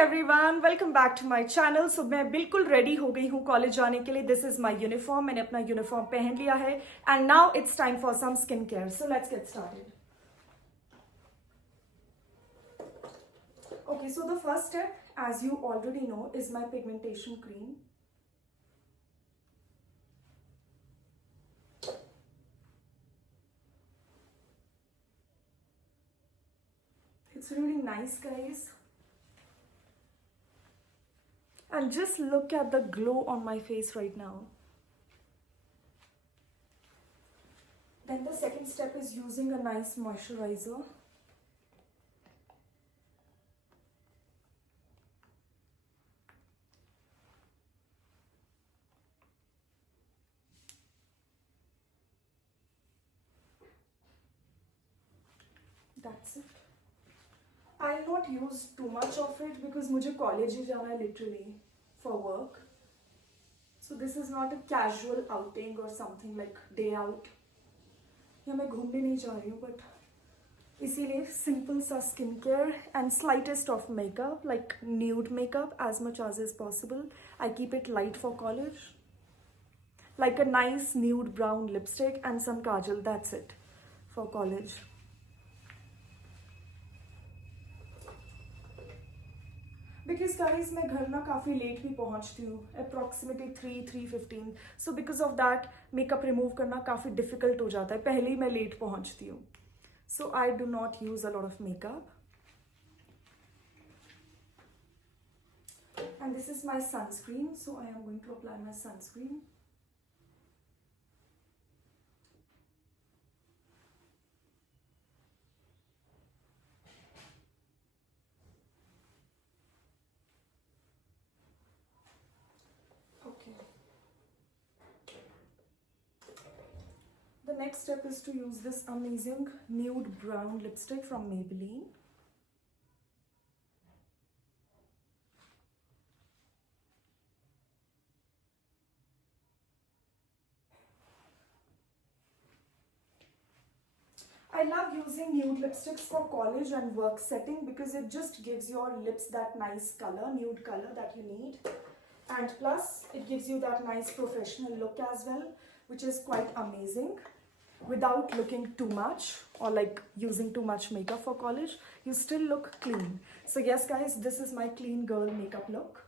Everyone, welcome back to my channel. So मैं बिल्कुल ready हो गई हूँ कॉलेज जाने के लिए। दिस इज माय यूनिफॉर्म, मैंने अपना यूनिफॉर्म पहन लिया है and now it's time for some skin care. So let's get started. Okay, so the first step, as you already know, is my pigmentation cream. It's really nice, guys. And just look at the glow on my face right now. Then the second step is using a nice moisturizer. That's it. I'll not use too much of it because मुझे college ही जाना है literally for work. So this is not a casual outing or something like day out. या मैं घूमने नहीं जा रही हूँ, but इसीलिए simple सा skin care and slightest of makeup, like nude makeup as much as is possible. I keep it light for college. Like a nice nude brown lipstick and some kajal. That's it for college. Because guys मैं घर ना काफ़ी late भी पहुंचती हूँ, approximately 3:15. So because of that makeup remove करना काफ़ी difficult हो जाता है, पहले ही मैं लेट पहुंचती हूँ. So I do not use a lot of makeup. And this is my sunscreen, so I am going to apply my sunscreen. The next step is to use this amazing nude brown lipstick from Maybelline. I love using nude lipsticks for college and work setting because it just gives your lips that nice color, nude color that you need. And plus, it gives you that nice professional look as well, which is quite amazing. Without looking too much or like using too much makeup for college, you still look clean. So yes guys, this is my clean girl makeup look.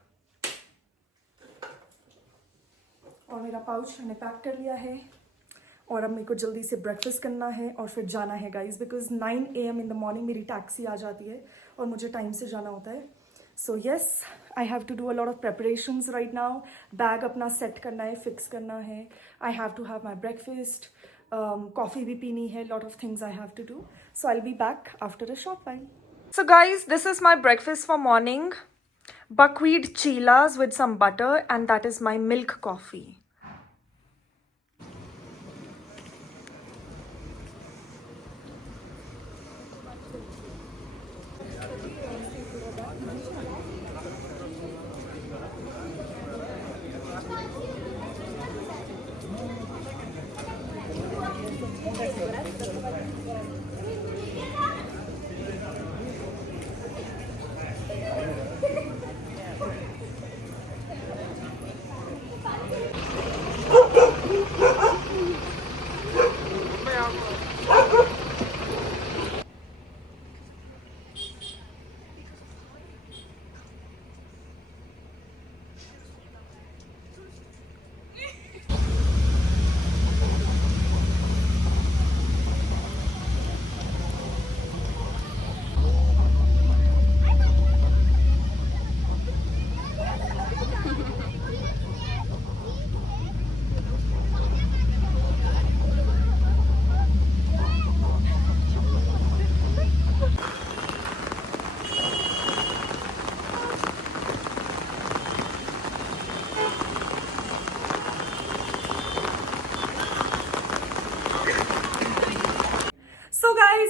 और मेरा pouch मैंने pack कर लिया है और अब मेरे को जल्दी से ब्रेकफास्ट करना है और फिर जाना है guys, because 9 AM in the morning मेरी टैक्सी आ जाती है और मुझे टाइम से जाना होता है. So yes, I have to do a lot of preparations right now. Bag अपना सेट करना है, फिक्स करना है. I have to have my breakfast. Coffee भी पीनी है, lot of things I have to do. So I'll be back after a short while. So guys, this is my breakfast for morning. Buckwheat chilas with some butter, and that is my milk coffee.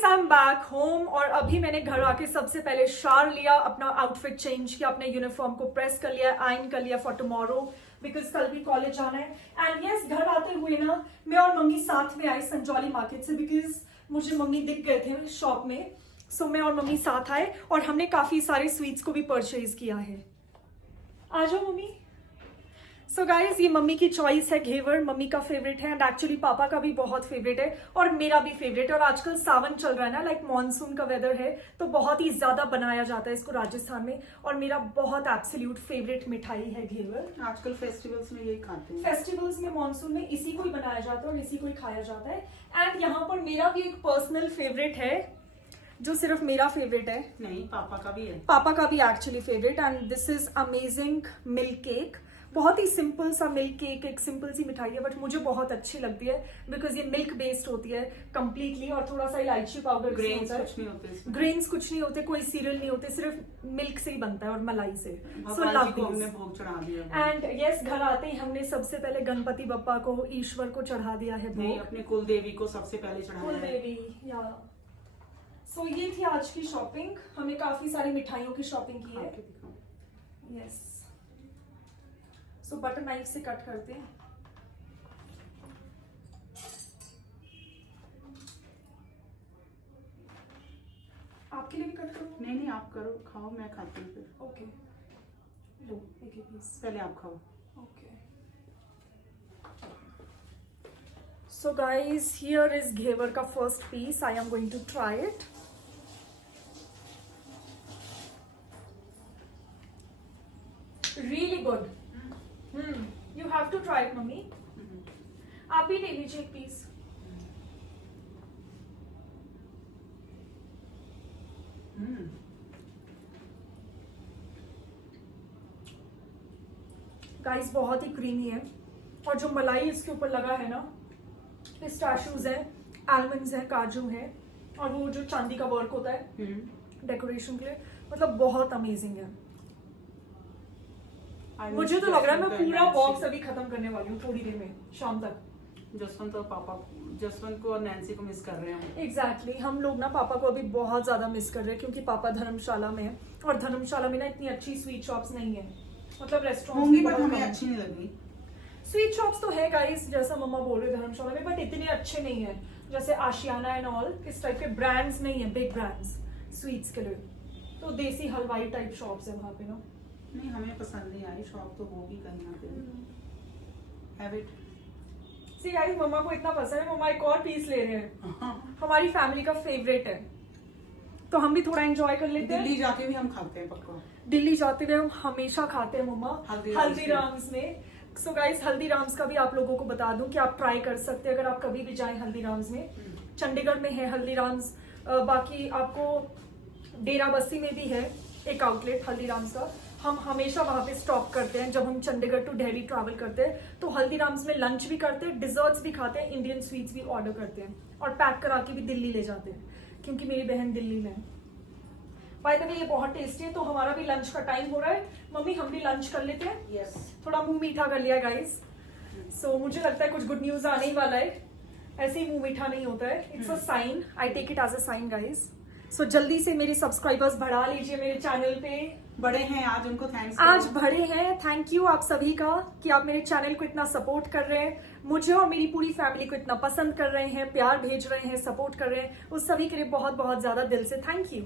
I am back home और अभी मैंने घर आके सबसे पहले shower लिया, अपना outfit change किया, अपने यूनिफॉर्म को प्रेस कर लिया, आयन कर लिया फॉर टुमारो बिकॉज कल भी कॉलेज जाना है. एंड यस, घर आते हुए ना मैं और मम्मी साथ में आए संजौली मार्केट से बिकॉज मुझे मम्मी दिख गए थे शॉप में. सो मैं और मम्मी साथ आए और हमने काफ़ी सारे स्वीट्स को भी परचेज किया है। आ जाओ मम्मी। सो गाइज ये मम्मी की चॉइस है घेवर, मम्मी का फेवरेट है एंड एक्चुअली पापा का भी बहुत फेवरेट है और मेरा भी फेवरेट है। और आजकल सावन चल रहा है ना, लाइक मॉनसून का वेदर है, तो बहुत ही ज्यादा बनाया जाता है इसको राजस्थान में और मेरा बहुत एब्सोल्यूट फेवरेट मिठाई है घेवर। आजकल फेस्टिवल्स में यही खाते हैं। फेस्टिवल्स में मॉनसून में इसी को ही बनाया जाता है और इसी को ही खाया जाता है। एंड यहाँ पर मेरा भी एक पर्सनल फेवरेट है जो सिर्फ मेरा फेवरेट है, नहीं पापा का भी है, पापा का भी actually favourite, and this is amazing milk cake. बहुत ही सिंपल सा मिल्क केक, एक सिंपल सी मिठाई है बट मुझे बहुत अच्छी लगती है बिकॉज ये मिल्क बेस्ड होती है कंप्लीटली और थोड़ा सा इलायची पाउडर ग्रेन्स कुछ नहीं होते इसमें। ग्रेन्स कुछ नहीं होते, कोई सीरियल नहीं होते, सिर्फ मिल्क से ही बनता है और मलाई से। सो हमने भोग चढ़ा दिया एंड यस घर आते ही हमने सबसे पहले गणपति बप्पा को, ईश्वर को चढ़ा दिया है नहीं, अपने कुल देवी को सबसे पहले चढ़ाया कुल देवी या। सो ये थी आज की शॉपिंग, हमने काफी सारी मिठाइयों की शॉपिंग की है। यस सो बटर नाइफ से कट करते हैं। आपके लिए भी कट करूं? नहीं नहीं आप करो, खाओ, मैं खाती हूँ फिर। ओके लो एक पीस, पहले आप खाओ। Okay so guys here is ghevar का first piece, I am going to try it. Really good. You have to try it mummy. आप भी ले लीजिए एक पीस। गाइस बहुत ही क्रीमी है और जो मलाई इसके ऊपर लगा है ना, पिस्ताशियोज है, आलमंड्स है, काजू है और वो जो चांदी का वर्क होता है डेकोरेशन के लिए, मतलब बहुत अमेजिंग है। मुझे तो लग रहा है मैं पूरा बॉक्स अभी खत्म करने वाली हूँ थोड़ी देर में, शाम तक। जसवंत और पापा, जसवंत को और नैन्सी को मिस कर रहे हैं। एग्जैक्टली हम लोग ना पापा को अभी बहुत ज्यादा मिस कर रहे हैं क्योंकि पापा धर्मशाला में है और धर्मशाला में ना इतनी अच्छी स्वीट शॉप्स नहीं है, मतलब रेस्टोरेंट होंगी बट हमें अच्छी नहीं लगी। स्वीट शॉप्स तो है गाइस, जैसा मम्मा बोल रहे धर्मशाला में, बट इतने अच्छे नहीं है जैसे आशियाना एंड ऑल, इस टाइप के ब्रांड्स नहीं है, बिग ब्रांड्स स्वीट्स के लिए। तो देसी हलवाई टाइप शॉप्स है वहाँ पे ना। नहीं हमें पसंद नहीं आई, शॉप तो होगी कहीं ना कहीं। Have it. सी गाइस मम्मा को इतना पसंद है, मम्मा एक और पीस ले रहे हैं। हमारी फैमिली का फेवरेट है तो हम भी थोड़ा एंजॉय कर लेते हैं। दिल्ली जाके भी हम खाते हैं पक्का। दिल्ली जाते हुए हम हमेशा खाते हैं मम्मा हल्दीराम्स में। सो गाइस हल्दीराम्स का भी आप लोगों को बता दूं कि आप ट्राई कर सकते हैं अगर आप कभी भी जाएं हल्दीराम्स में। चंडीगढ़ में है हल्दीराम्स, बाकी आपको डेरा बस्सी में भी है एक आउटलेट हल्दीराम्स का। हम हमेशा वहां पे स्टॉप करते हैं जब हम चंडीगढ़ टू दिल्ली ट्रैवल करते हैं, तो हल्दीराम्स में लंच भी करते हैं, डिजर्ट्स भी खाते हैं, इंडियन स्वीट्स भी ऑर्डर करते हैं और पैक करा के भी दिल्ली ले जाते हैं क्योंकि मेरी बहन दिल्ली में है। बाय द वे ये बहुत टेस्टी है। तो हमारा भी लंच का टाइम हो रहा है, मम्मी हम भी लंच कर लेते हैं। यस थोड़ा मुंह मीठा कर लिया गाइस। सो मुझे लगता है कुछ गुड न्यूज आने ही वाला है, ऐसे ही मुंह मीठा नहीं होता है, it's a sign, I take it as a sign guys. So जल्दी से मेरे सब्सक्राइबर्स बढ़ा लीजिए मेरे चैनल पे। बड़े हैं आज, उनको थैंक्स। आज बढ़े हैं, थैंक यू आप सभी का कि आप मेरे चैनल को इतना सपोर्ट कर रहे हैं, मुझे और मेरी पूरी फैमिली को इतना पसंद कर रहे हैं, प्यार भेज रहे हैं, सपोर्ट कर रहे हैं, उस सभी के लिए बहुत बहुत ज्यादा दिल से थैंक यू।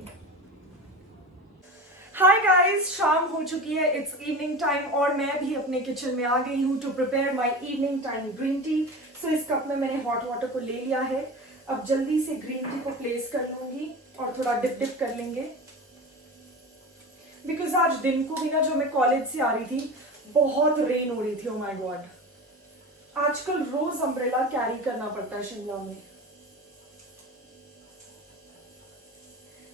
हाय गाइस, शाम हो चुकी है, इट्स इवनिंग टाइम और मैं भी अपने किचन में आ गई हूँ to prepare my evening time green tea. So इस कप में मैंने हॉट वाटर को ले लिया है, अब जल्दी से ग्रीन टी को प्लेस कर लूंगी और थोड़ा डिप डिप कर लेंगे बिकॉज आज दिन को भी ना जो मैं कॉलेज से आ रही थी बहुत रेन हो रही थी। ओ माय गॉड, आजकल रोज अम्ब्रेला कैरी करना पड़ता है शिमला में।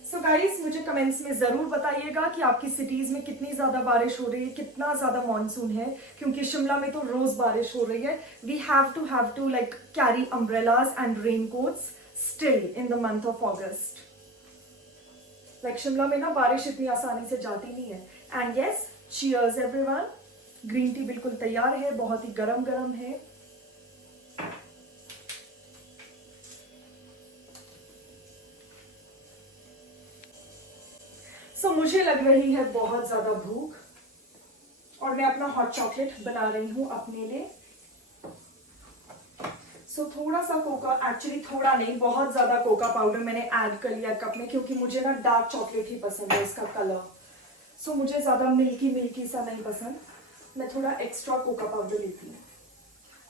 सो गाइस मुझे कमेंट्स में जरूर बताइएगा कि आपकी सिटीज में कितनी ज्यादा बारिश हो रही है, कितना ज्यादा मॉनसून है, क्योंकि शिमला में तो रोज बारिश हो रही है। We have to like carry umbrellas and raincoats still in the month of August. Like Shimla में ना बारिश इतनी आसानी से जाती नहीं है। And yes, cheers everyone, green tea बिल्कुल तैयार है, बहुत ही गरम गरम है। सो मुझे लग रही है बहुत ज्यादा भूख और मैं अपना हॉट चॉकलेट बना रही हूं अपने लिए। सो थोड़ा सा कोका, एक्चुअली थोड़ा नहीं, बहुत ज्यादा कोका पाउडर मैंने ऐड कर लिया कप में, क्योंकि मुझे ना डार्क चॉकलेट ही पसंद है इसका कलर। सो मुझे ज्यादा मिल्की मिल्की सा नहीं पसंद, मैं थोड़ा एक्स्ट्रा कोका पाउडर लेती हूँ।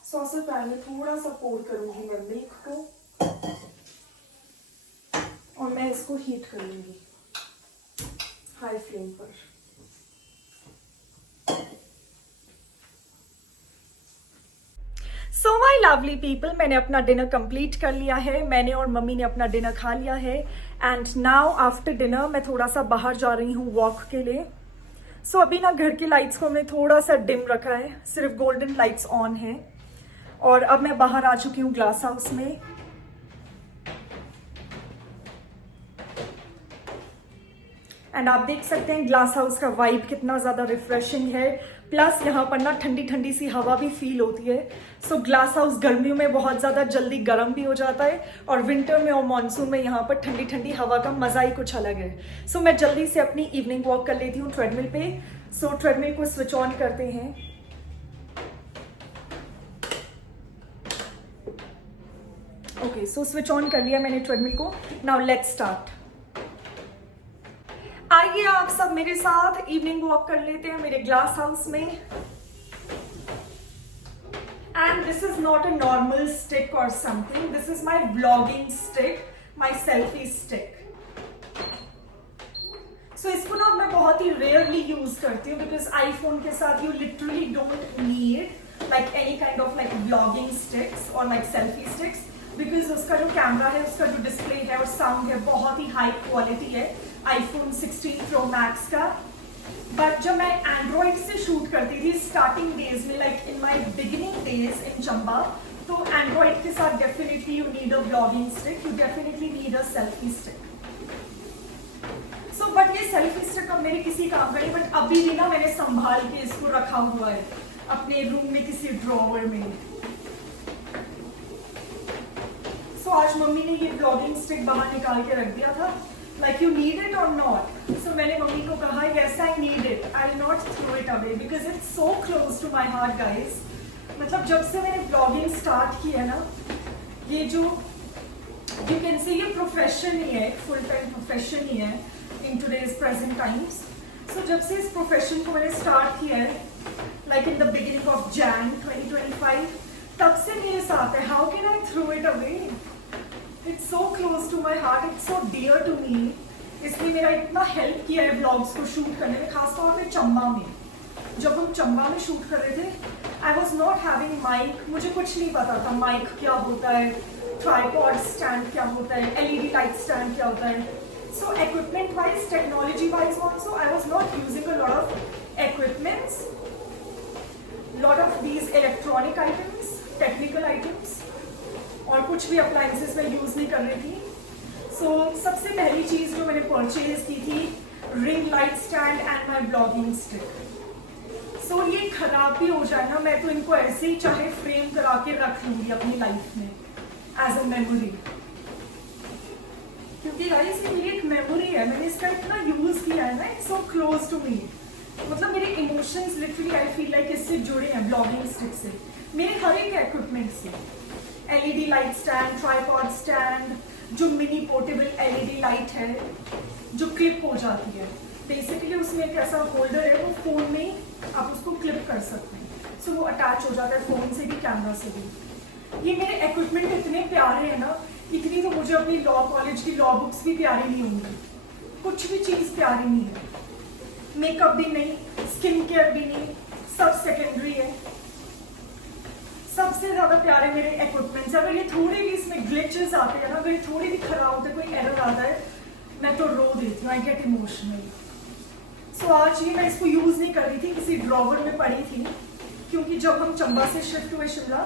सॉसर पैन में थोड़ा सा पोर करूंगी मैं मिल्क को, और मैं इसको हीट कर लूंगी हाई फ्लेम पर। सो माई लवली पीपल, मैंने अपना डिनर कंप्लीट कर लिया है। मैंने और मम्मी ने अपना डिनर खा लिया है। एंड नाउ आफ्टर डिनर मैं थोड़ा सा बाहर जा रही हूँ वॉक के लिए। सो अभी ना घर की लाइट्स को हमने थोड़ा सा डिम रखा है, सिर्फ गोल्डन लाइट्स ऑन है। और अब मैं बाहर आ चुकी हूँ ग्लास हाउस में। एंड आप देख सकते हैं ग्लास हाउस का वाइब कितना ज़्यादा रिफ्रेशिंग है। प्लस यहाँ पर ना ठंडी ठंडी सी हवा भी फील होती है। सो ग्लास हाउस गर्मियों में बहुत ज़्यादा जल्दी गर्म भी हो जाता है, और विंटर में और मानसून में यहाँ पर ठंडी ठंडी हवा का मज़ा ही कुछ अलग है। सो मैं जल्दी से अपनी इवनिंग वॉक कर लेती हूँ ट्रेडमिल पे। सो ट्रेडमिल को स्विच ऑन करते हैं। ओके, सो स्विच ऑन कर लिया मैंने ट्रेडमिल को। Now let's start. आइए आप सब मेरे साथ इवनिंग वॉक कर लेते हैं मेरे ग्लास हाउस में। And this is not a normal stick और something, this is my vlogging stick, my selfie stick. So इसको ना मैं बहुत ही रेयरली यूज करती हूँ, बिकॉज आईफोन के साथ you literally don't need like any kind of like vlogging sticks और लाइक सेल्फी स्टिक्स, बिकॉज उसका जो कैमरा है, उसका जो डिस्प्ले है और साउंड है, बहुत ही हाई क्वालिटी है आईफोन 16 प्रो मैक्स का। बट जब मैं एंड्रॉइड से शूट करती थी स्टार्टिंग डेज में, like in my beginning days in Chamba, तो एंड्रॉइड के साथ definitely you need a vlogging stick, you definitely need a selfie stick. So but ये सेल्फी स्टिक अब मेरे किसी काम का नहीं, बट अभी भी ना मैंने संभाल के इसको रखा हुआ है अपने रूम में किसी ड्रॉवर में। सो आज मम्मी ने ये व्लॉगिंग स्टिक बाहर निकाल के रख दिया था, like you need it or not. So मैंने मम्मी को कहा yes I need it, I will not throw it away because it's so close to my heart guys. मतलब जब से मैंने vlogging start की है ना, ये जो you can say ये प्रोफेशन ही है, फुल टाइम प्रोफेशन ही है in today's present times. So जब से इस प्रोफेशन को मैंने स्टार्ट किया है like in the beginning of Jan 2025, तब से मेरे साथ है। How can I throw it away? It's so close to my heart, it's so dear to me. इसने मेरा इतना हेल्प किया है व्लॉग्स को शूट करने में, खासतौर पे चंबा में। जब हम चंबा में शूट कर रहे थे, I was not having mic, मुझे कुछ नहीं पता था माइक क्या होता है, ट्राइपॉड स्टैंड क्या होता है, एलईडी लाइट स्टैंड क्या होता है। So equipment wise, technology wise also I was not using a lot of equipments, lot of these electronic items, technical items, और कुछ भी अप्लायंसेस में यूज नहीं कर रही थी। सो सबसे पहली चीज जो मैंने परचेज की थी, ring light stand and my blogging stick. So ये खराब भी हो जाए ना, मैं तो इनको ऐसे ही चाहे फ्रेम करा के रख लूंगी अपनी लाइफ में एज अ मेमोरी, क्योंकि गाइस ये एक मेमोरी है। मैंने इसका इतना यूज किया है ना, it's so close to me. मतलब मेरे emotions literally I feel like इससे जुड़े हैं ब्लॉगिंग स्टिक से, मेरे हर एक इक्विपमेंट से। LED light stand, tripod stand, जो मिनी पोर्टेबल एलईडी लाइट है जो क्लिप हो जाती है, बेसिकली उसमें एक ऐसा होल्डर है, वो फोन में आप उसको क्लिप कर सकते हैं। सो वो अटैच हो जाता है फोन से भी, कैमरा से भी। ये मेरे इक्विपमेंट इतने प्यारे हैं ना, इतनी तो मुझे अपनी लॉ कॉलेज की लॉ बुक्स भी प्यारी नहीं होंगी, कुछ भी चीज़ प्यारी नहीं है। मेकअप भी नहीं, स्किन केयर भी नहीं, सब सेकेंडरी है। सबसे ज्यादा प्यारे मेरे इक्विपमेंट्स। अगर ये थोड़े भी इसमें ग्लिचेस आते हैं ना, अगर ये थोड़े भी खराब होते, कोई एरर आता है, मैं तो रो देती हूँ, आई गेट इमोशनल। सो आज ये मैं इसको यूज नहीं कर रही थी, किसी ड्रॉवर में पड़ी थी, क्योंकि जब हम चंबा से शिफ्ट हुए शिमला,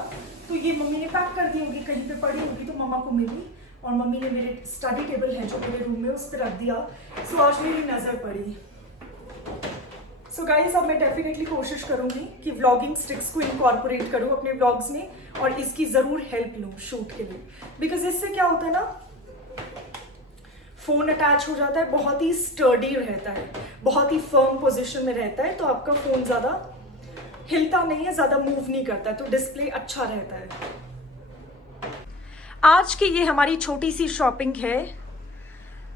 तो ये मम्मी ने पैक कर दी होगी, कहीं पे पड़ी होगी, तो मम्मा को मिली और मम्मी ने मेरे स्टडी टेबल है जो मेरे रूम में, उस पर रख दिया। सो आज मेरी नजर पड़ी। सो गाइस अब मैं डेफिनेटली कोशिश करूंगी कि व्लॉगिंग स्टिक्स को इनकॉर्पोरेट करूं अपने व्लॉग्स में, और इसकी जरूर हेल्प लूं शूट के लिए, बिकॉज इससे क्या होता है ना, फोन अटैच हो जाता है, बहुत ही स्टर्डी रहता है, बहुत ही फर्म पोजीशन में रहता है, तो आपका फोन ज्यादा हिलता नहीं है, ज्यादा मूव नहीं करता है, तो डिस्प्ले अच्छा रहता है। आज की ये हमारी छोटी सी शॉपिंग है।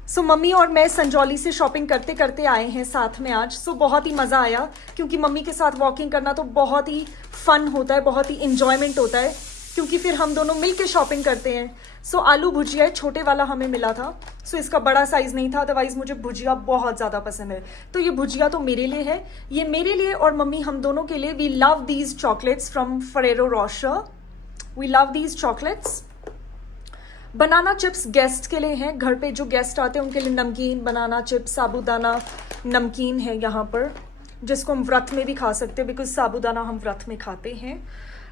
सो मम्मी और मैं संजौली से शॉपिंग करते करते आए हैं साथ में आज। सो बहुत ही मज़ा आया क्योंकि मम्मी के साथ वॉकिंग करना तो बहुत ही फन होता है, बहुत ही इंजॉयमेंट होता है क्योंकि फिर हम दोनों मिल के शॉपिंग करते हैं। सो आलू भुजिया छोटे वाला हमें मिला था, सो इसका बड़ा साइज़ नहीं था, अदरवाइज़ मुझे भुजिया बहुत ज़्यादा पसंद है। तो ये भुजिया तो मेरे लिए है, ये मेरे लिए और मम्मी हम दोनों के लिए। We love these chocolates from Ferrero Rocher, we love these chocolates. Banana chips guest के लिए हैं, घर पे जो गेस्ट आते हैं उनके लिए नमकीन बनाना चिप्स साबूदाना नमकीन है यहाँ पर, जिसको हम व्रत में भी खा सकते हैं बिकॉज साबूदाना हम व्रत में खाते हैं।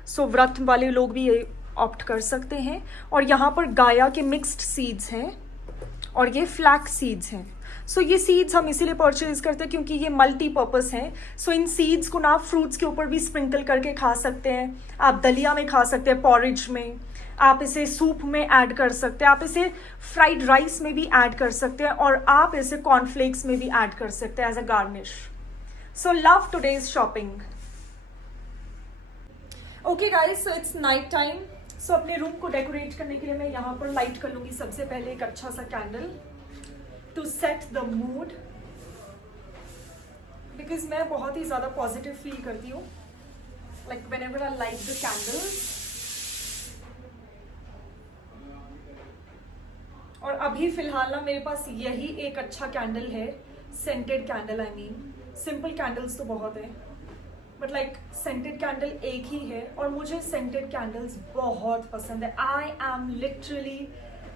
सो व्रत वाले लोग भी ये ऑप्ट कर सकते हैं। और यहाँ पर गाया के मिक्स्ड सीड्स हैं और ये फ्लैक्स सीड्स हैं। सो ये सीड्स हम इसीलिए परचेज करते हैं क्योंकि ये मल्टीपर्पज़ हैं। सो इन सीड्स को ना आप फ्रूट्स के ऊपर भी स्प्रिंकल करके खा सकते हैं, आप दलिया में खा सकते हैं, पॉरिज में, आप इसे सूप में ऐड कर सकते हैं, आप इसे फ्राइड राइस में भी ऐड कर सकते हैं और आप इसे कॉर्नफ्लेक्स में भी ऐड कर सकते हैं as a garnish. So love today's shopping. Okay guys, so it's night time. So अपने रूम को डेकोरेट करने के लिए मैं यहाँ पर लाइट कर लूँगी सबसे पहले एक अच्छा सा candle to set the mood, because मैं बहुत ही ज़्यादा पॉजिटिव फील करती हूँ like whenever I light the candle. और अभी फिलहाल ना मेरे पास यही एक अच्छा कैंडल है, scented candle. I mean simple candles तो बहुत है बट लाइक सेंटेड कैंडल एक ही है और मुझे सेंटेड कैंडल्स बहुत पसंद है। I am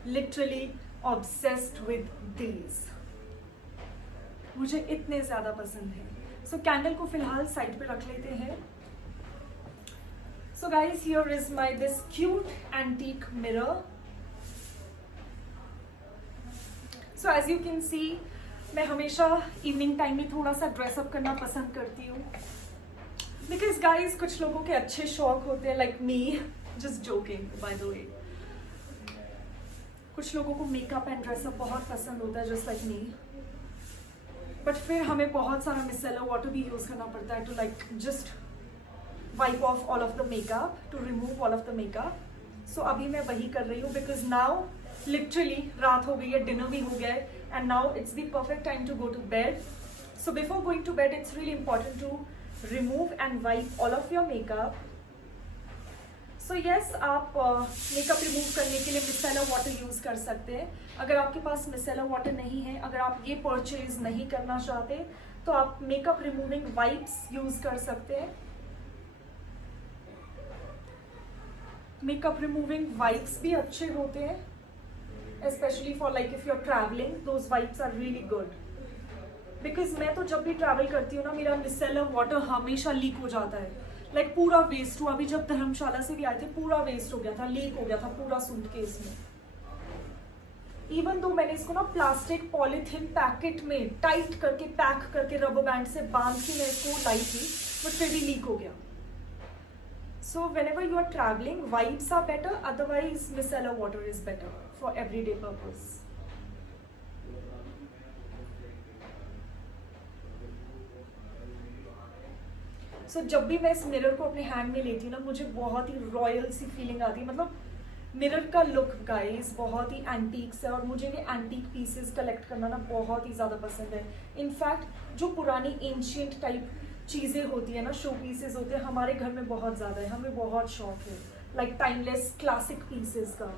literally obsessed with these, मुझे इतने ज़्यादा पसंद है। सो कैंडल को फिलहाल साइड पे रख लेते हैं। So guys, here is my this cute antique mirror. So as you can see, मैं हमेशा इवनिंग टाइम में थोड़ा सा ड्रेसअप करना पसंद करती हूँ बिकॉज गाइज कुछ लोगों के अच्छे शौक होते हैं like me, just joking by the way. कुछ लोगों को मेकअप एंड ड्रेसअप बहुत पसंद होता है जस्ट लाइक मी, बट फिर हमें बहुत सारा मिसेलर वाटर भी यूज करना पड़ता है to like just wipe off all of the makeup, to remove all of the makeup. So अभी मैं वही कर रही हूँ बिकॉज नाउ लिटरली रात हो गई है, डिनर भी हो गया है and now it's the perfect time to go to bed. So before going to bed it's really important to remove and wipe all of your makeup. So yes, आप makeup remove करने के लिए micellar water use कर सकते हैं। अगर आपके पास micellar water नहीं है, अगर आप ये परचेज नहीं करना चाहते तो आप मेकअप रिमूविंग वाइप्स यूज़ कर सकते हैं। मेकअप रिमूविंग वाइप्स भी अच्छे होते हैं, especially for like if you're traveling, those wipes are really good because मैं तो जब भी ट्रैवल करती हूँ ना, मेरा मिसेलर वाटर हमेशा लीक हो जाता है, लाइक पूरा वेस्ट हुआ। अभी जब धर्मशाला से भी आए थे पूरा वेस्ट हो गया था, लीक हो गया था पूरा सूटकेस में। इवन दो मैंने इसको ना प्लास्टिक पॉलीथिन पैकेट में टाइट करके पैक करके रबर बैंड से बांध के मैं इसको लाई थी, बट फिर भी लीक हो गया। So whenever you are traveling, wipes are better, otherwise micellar water is better for everyday purpose. So जब भी मैं इस मिरर को अपने हैंड में लेती हूँ ना, मुझे बहुत ही रॉयल सी फीलिंग आती है। मतलब मिरर का लुक गाइस बहुत ही एंटीक्स है और मुझे ये एंटीक पीसेस कलेक्ट करना ना बहुत ही ज़्यादा पसंद है। इनफैक्ट जो पुरानी एंशियंट टाइप चीज़ें होती है ना, शो पीसेस होते हैं, हमारे घर में बहुत ज़्यादा है, हमें बहुत शौक है लाइक टाइमलेस क्लासिक पीसेस का।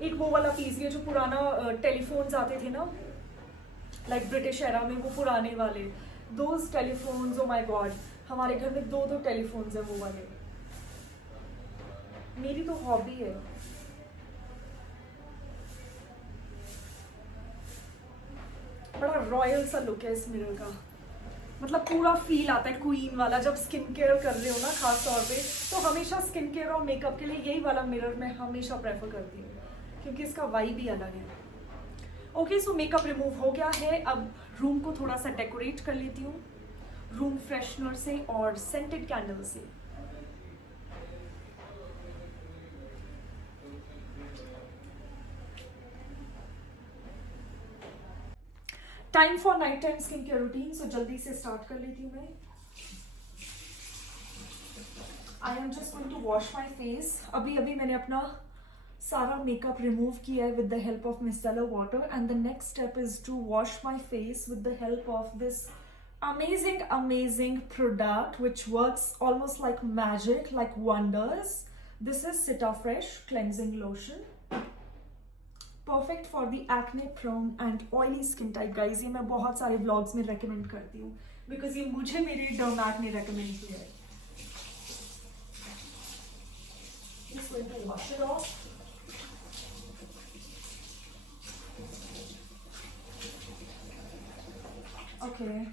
एक वो वाला पीस है जो पुराना टेलीफोन्स आते थे ना लाइक ब्रिटिश एरा में, वो पुराने वाले those telephones, oh my God, हमारे घर में दो टेलीफोन्स है वो वाले। मेरी तो हॉबी है। बड़ा रॉयल सा लुक है इस मिरर का, मतलब पूरा फील आता है क्वीन वाला। जब स्किन केयर कर रहे हो ना खास तौर पे, तो हमेशा स्किन केयर और मेकअप के लिए यही वाला मिरर मैं हमेशा प्रेफर करती हूँ क्योंकि इसका वाइब भी अलग है। ओके, सो मेकअप रिमूव हो गया है। अब रूम को थोड़ा सा डेकोरेट कर लेती हूँ रूम फ्रेशनर से और सेंटेड कैंडल से। Time for night time skin care routine. So जल्दी से स्टार्ट कर लेती हूँ मैं। I am just going to wash my face. अभी मैंने अपना सारा मेकअप रिमूव किया है with the help of micellar water, and the next step is to wash my face with the help of this amazing product which works almost like magic, like wonders. This is Cetaphresh cleansing lotion, perfect for the acne prone and oily skin type. Guys, ये मैं बहुत सारे vlogs में recommend करती हूँ because ये मुझे मेरे डर्मैट ने recommend किया है. Just going to wash it off. Okay.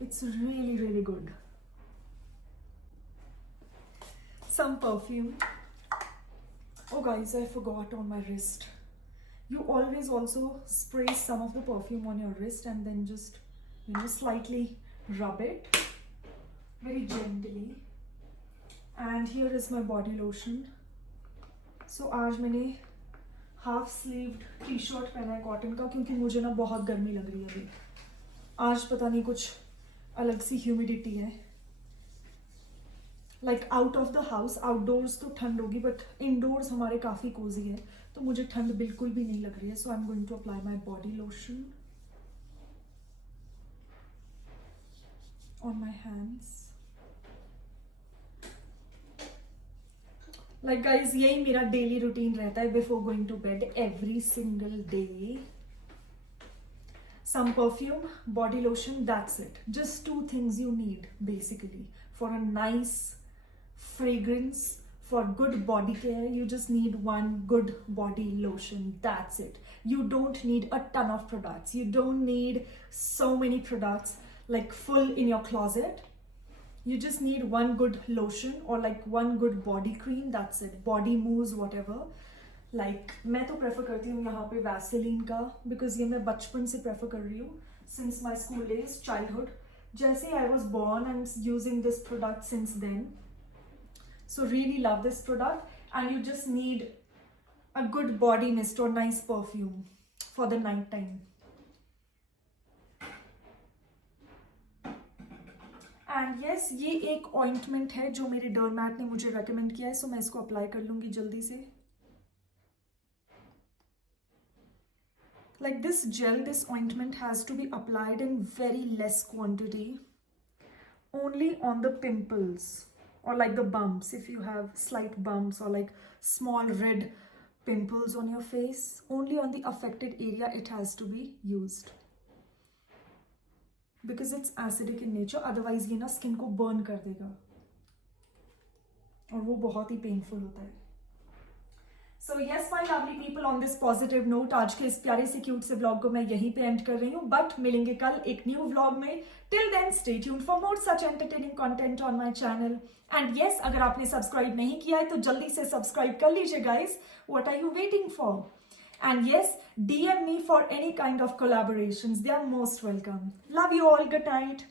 It's really good. Some perfume. Oh guys, I forgot on my wrist. You always also spray some of the perfume on your wrist and then just, slightly rub it very gently. And here is my body lotion. So आज मैंने half sleeved T shirt पहना है cotton का क्योंकि मुझे ना बहुत गर्मी लग रही है अभी. आज पता नहीं कुछ अलग सी ह्यूमिडिटी है. Like out of the house, outdoors तो ठंड होगी बट इनडोर्स हमारे काफ़ी कोजी है तो मुझे ठंड बिल्कुल भी नहीं लग रही है. So I am going to apply my body lotion on my hands. Like guys, यही मेरा डेली रूटीन रहता है before going to bed every single day. Some perfume, body lotion, that's it. Just 2 things you need basically for a nice fragrance. For good body care, you just need one good body lotion. That's it. You don't need a ton of products. You don't need so many products like full in your closet. You just need one good lotion or like one good body cream. That's it. Body mousse, whatever. Like मैं तो prefer करती हूँ यहाँ पे वैसेलिन का because ये मैं बचपन से प्रेफर कर रही हूँ since my school days, childhood. जैसे I was born, I'm using this product since then. So really love this product, and you just need a good body mist or nice perfume for the night time. And yes, ये एक ointment है जो मेरे डर्मैट ने मुझे recommend किया है, सो मैं इसको अप्लाई कर लूंगी जल्दी से. Like this gel, this ointment has to be applied in very less quantity, only on the pimples or like the bumps. If you have slight bumps or like small red pimples on your face, only on the affected area it has to be used. Because it's acidic in nature, otherwise ये ना skin को burn कर देगा और वो बहुत ही painful होता है. So yes my lovely people, on this positive note आज के इस प्यारे से क्यूट से व्लॉग को मैं यहीं पे एंड कर रही हूँ, बट मिलेंगे कल एक न्यू व्लॉग में. Till then stay tuned for more such entertaining content on my channel. And yes, अगर आपने सब्सक्राइब नहीं किया है तो जल्दी से सब्सक्राइब कर लीजिए guys. What are you waiting for? And yes, DM me for any kind of collaborations. They are most welcome. Love you all. Good night.